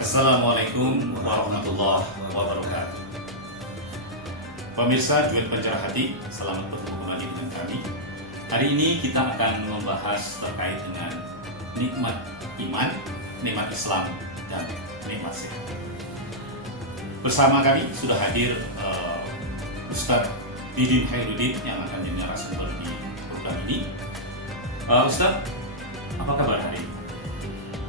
Assalamualaikum warahmatullahi wabarakatuh. Pemirsa Duet Pencerah Hati, selamat bertemu kembali dengan kami. Hari ini kita akan membahas terkait dengan nikmat iman, nikmat Islam, dan nikmat sehat. Bersama kami sudah hadir Ustadz Didin Khairuddin yang akan jadi narasumber di program ini. Ustadz, apa kabar hari ini?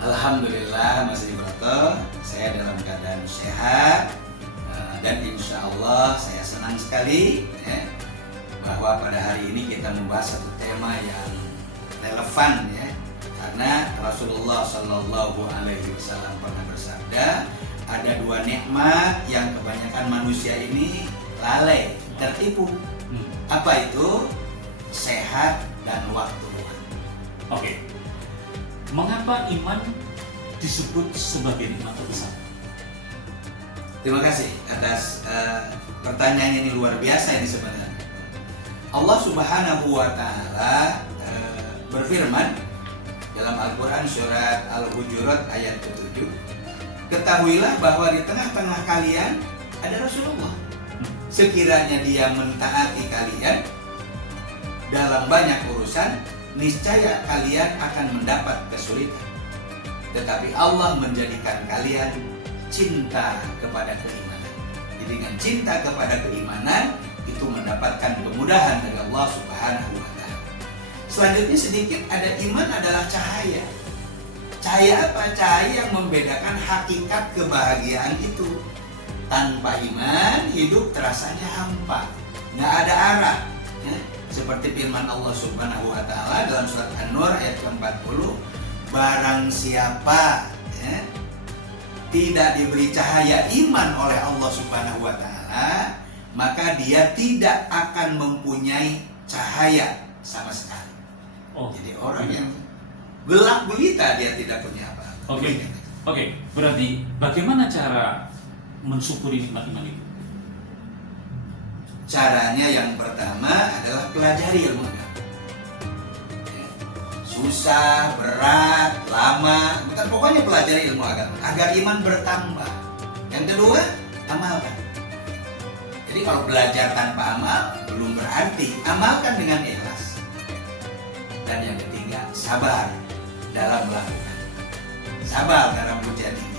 Alhamdulillah Mas Ibroto, saya dalam keadaan sehat dan insya Allah saya senang sekali bahwa pada hari ini kita membahas satu tema yang relevan karena Rasulullah Shallallahu Alaihi Wasallam pernah bersabda ada dua nikmat yang kebanyakan manusia ini lalai, tertipu. Apa itu? Sehat dan waktu. Oke. Mengapa iman disebut sebagai nikmat terbesar? Terima kasih atas pertanyaannya, ini luar biasa ini sebenarnya. Allah Subhanahu wa Ta'ala berfirman dalam Al-Quran surat Al-Hujurat ayat ke-7, ketahuilah bahwa di tengah-tengah kalian ada Rasulullah. Sekiranya dia mentaati kalian dalam banyak urusan, niscaya kalian akan mendapat kesulitan. Tetapi Allah menjadikan kalian cinta kepada keimanan. Jadi dengan cinta kepada keimanan itu mendapatkan kemudahan dari Allah Subhanahu wa Ta'ala. Selanjutnya sedikit, ada iman adalah cahaya. Cahaya apa? Cahaya yang membedakan hakikat kebahagiaan itu. Tanpa iman hidup terasanya hampa, nggak ada arah. Seperti firman Allah Subhanahu wa Ta'ala dalam surat An-Nur ayat ke-40, barang siapa tidak diberi cahaya iman oleh Allah Subhanahu wa Ta'ala, maka dia tidak akan mempunyai cahaya sama sekali. Jadi orang yang gelap gulita, dia tidak punya apa. Oke. Berarti bagaimana cara mensyukuri nikmat iman itu? Caranya yang pertama adalah pelajari ilmu agama. Susah, berat, lama, pokoknya pelajari ilmu agama agar iman bertambah. Yang kedua, amalkan. Jadi kalau belajar tanpa amal belum berarti, amalkan dengan ikhlas. Dan yang ketiga, sabar dalam melakukan. Sabar dalam ujian ini.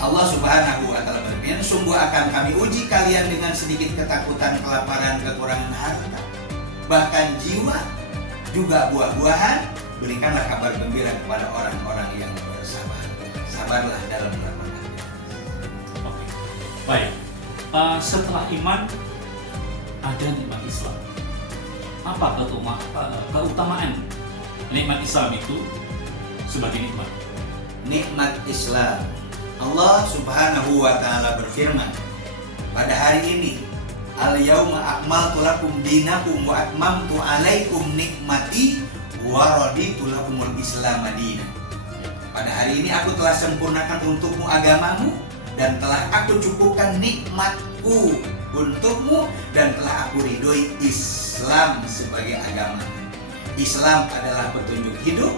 Allah Subhanahu wa Ta'ala berfirman, sungguh akan kami uji kalian dengan sedikit ketakutan, kelaparan, kekurangan harta, bahkan jiwa, juga buah-buahan. Berikanlah kabar gembira kepada orang-orang yang bersabar. Sabarlah dalam melakukan. Oke. Baik. Setelah iman ada nikmat Islam. Apa keutamaan nikmat Islam itu sebagai nikmat? Nikmat Islam. Allah Subhanahu wa Ta'ala berfirman pada hari ini, al-yauma akmaltu lakum dinakum wa atmamtu alaikum nikmati wa raditu lakumul Islam madinah. Pada hari ini aku telah sempurnakan untukmu agamamu dan telah aku cukupkan nikmatku untukmu dan telah aku ridhoi Islam sebagai agama. Islam adalah petunjuk hidup.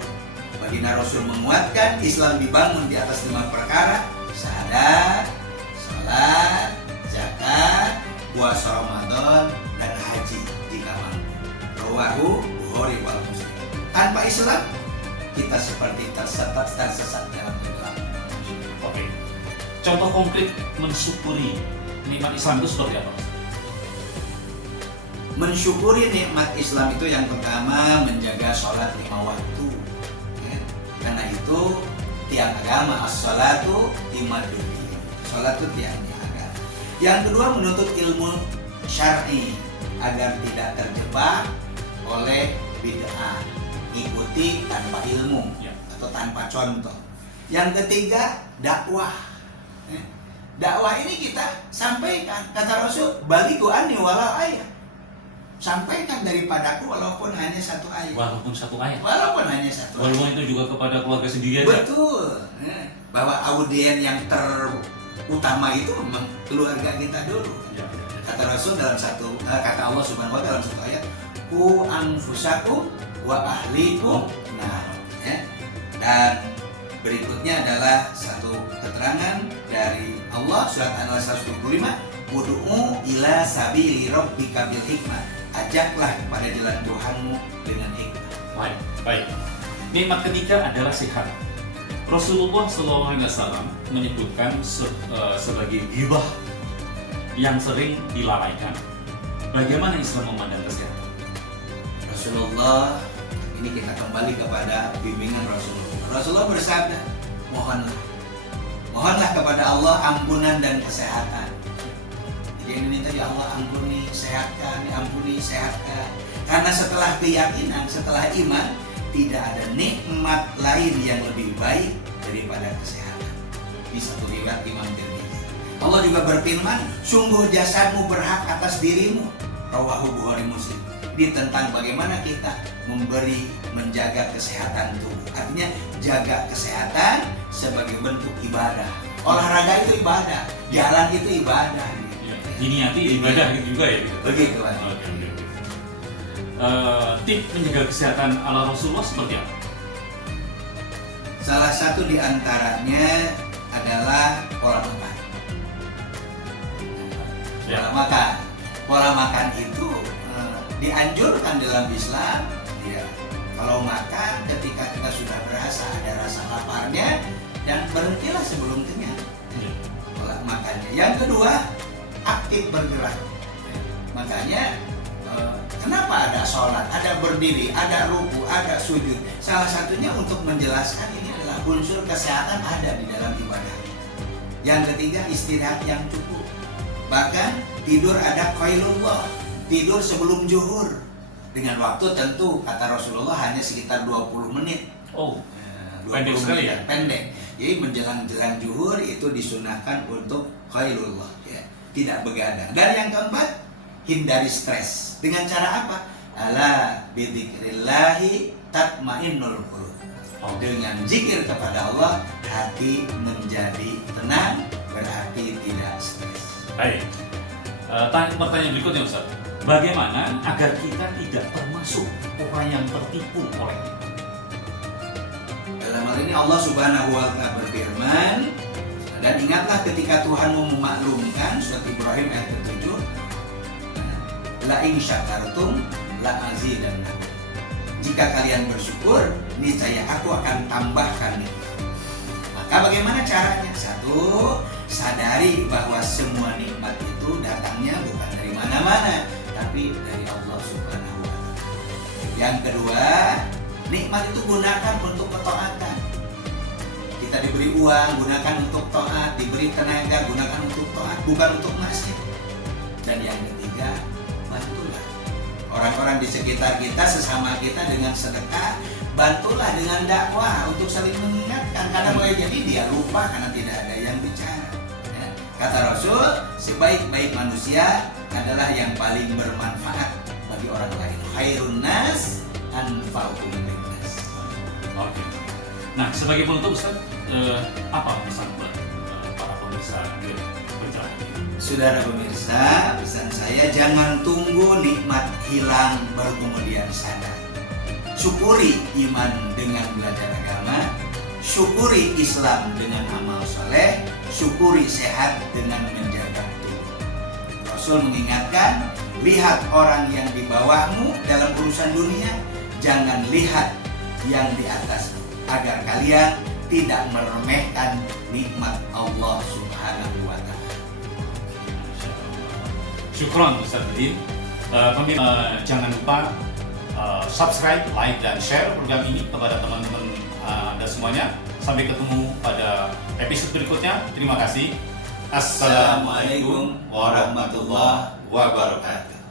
Baginda Rasul menguatkan Islam dibangun di atas 5 perkara: syahadat, sholat, zakat, puasa Ramadan, dan haji jika mampu. Rawahu Bukhari wal Muslim. Tanpa Islam kita seperti tersesat dalam kegelapan. Oke. Contoh konkret mensyukuri nikmat Islam itu seperti apa? Mensyukuri nikmat Islam itu yang pertama menjaga sholat 5 waktu. Karena itu tiang agama, as-sholatu imaduddin. Sholat itu tiangnya agama. Yang kedua, menuntut ilmu syar'i agar tidak terjebak oleh bid'ah, ikuti tanpa ilmu atau tanpa contoh. Yang ketiga, dakwah. Dakwah ini kita sampaikan, kata Rasul, balighu anni walau ayat. Sampaikan daripadaku walaupun hanya satu ayat. Walaupun satu ayat. Walaupun hanya satu ayat. Walaupun itu juga kepada keluarga sendiri. Betul. Bahwa audien yang terutama itu memang keluarga kita dulu. Kata Rasul dalam kata Allah Subhanahu wa Ta'ala dalam satu ayat, ku anfusakum wa ahlikum. Nah, dan Berikutnya adalah satu keterangan dari Allah surat An-Nahl 125, "Ud'u ila sabili rabbika bil hikmah." Ajaklah kepada jalan Tuhanmu dengan hikmah. Baik, baik. Nikmat ketiga adalah sehat. Rasulullah SAW menyebutkan sebagai ghibah yang sering dilalaikan. Bagaimana Islam memandang kesehatan? Rasulullah, ini kita kembali kepada bimbingan Rasulullah. Rasulullah bersabda, mohonlah kepada Allah ampunan dan kesehatan. Jadi ini minta, ya Allah ampuni, sehatkan, ampuni, sehatkan. Karena setelah keyakinan, setelah iman, tidak ada nikmat lain yang lebih baik daripada kesehatan. Di satu riwayat Imam Tirmidzi. Allah juga berfirman, sungguh jasadmu berhak atas dirimu. Rawahu Bukhari Muslim. Ini tentang bagaimana kita menjaga kesehatan tubuh. Artinya jaga kesehatan sebagai bentuk ibadah. Olahraga itu ibadah, jalan itu ibadah. Ini nanti ibadah juga ya? Begitu. Oke. Tip menjaga kesehatan ala Rasulullah seperti apa? Salah satu di antaranya adalah pola makan. Ya. Pola makan itu dianjurkan dalam Islam. Ya, kalau makan ketika kita sudah berasa ada rasa laparnya, dan berhentilah sebelum kenyang. Pola makannya. Yang kedua, aktif bergerak. Makanya kenapa ada sholat, ada berdiri, ada ruku, ada sujud? Salah satunya untuk menjelaskan ini adalah unsur kesehatan ada di dalam ibadah. Yang ketiga, istirahat yang cukup. Bahkan tidur ada qailullah, tidur sebelum zuhur. Dengan waktu tentu kata Rasulullah hanya sekitar 20 menit. Oh, pendek sekali ya? Pendek. Jadi menjelang zuhur itu disunahkan untuk qailullah, ya. Tidak begadang. Dan yang keempat, hindari stres. Dengan cara apa? Ala bidzikrillahi tatmainnul qulub. Dengan zikir kepada Allah, hati menjadi tenang, berarti tidak stres. Baik. Pertanyaan berikutnya Ustaz. Bagaimana agar kita tidak termasuk orang yang tertipu oleh itu? Dalam hal ini Allah Subhanahu wa Ta'ala berfirman, dan ingatlah ketika Tuhanmu memaklumkan surat Ibrahim ayat 7, la in syakartum la azidannakum. Jika kalian bersyukur, niscaya aku akan tambahkan nih. Maka bagaimana caranya? Satu, sadari bahwa semua nikmat itu datangnya bukan dari mana-mana, tapi dari Allah Subhanahu wa Ta'ala. Yang kedua, nikmat itu gunakan untuk ketaatan. Kita diberi uang, gunakan untuk taat, diberi tenaga, gunakan untuk taat, bukan untuk maksiat. Dan yang ketiga, bantulah orang-orang di sekitar kita, sesama kita dengan sedekah, bantulah dengan dakwah untuk saling mengingatkan. Karena boleh jadi dia lupa karena tidak ada yang bicara. Ya. Kata Rasul, sebaik-baik manusia adalah yang paling bermanfaat bagi orang lain. Khairun nas anfa'uhum linnas. Oke. Nah, sebagai penutup Ustaz, apa pesan buat para pemirsa di Berjalan? Saudara pemirsa, pesan saya jangan tunggu nikmat hilang baru kemudian sadar. Syukuri iman dengan belajar agama, syukuri Islam dengan amal soleh, syukuri sehat dengan menjaga tubuh. Rasul mengingatkan, lihat orang yang di bawahmu dalam urusan dunia, jangan lihat yang di atasmu, agar kalian tidak meremehkan nikmat Allah Subhanahu wa Ta'ala. Syukron Ustaz Bedin. Jangan lupa subscribe, like, dan share program ini kepada teman-teman Anda semuanya. Sampai ketemu pada episode berikutnya. Terima kasih. Assalamualaikum warahmatullahi wabarakatuh.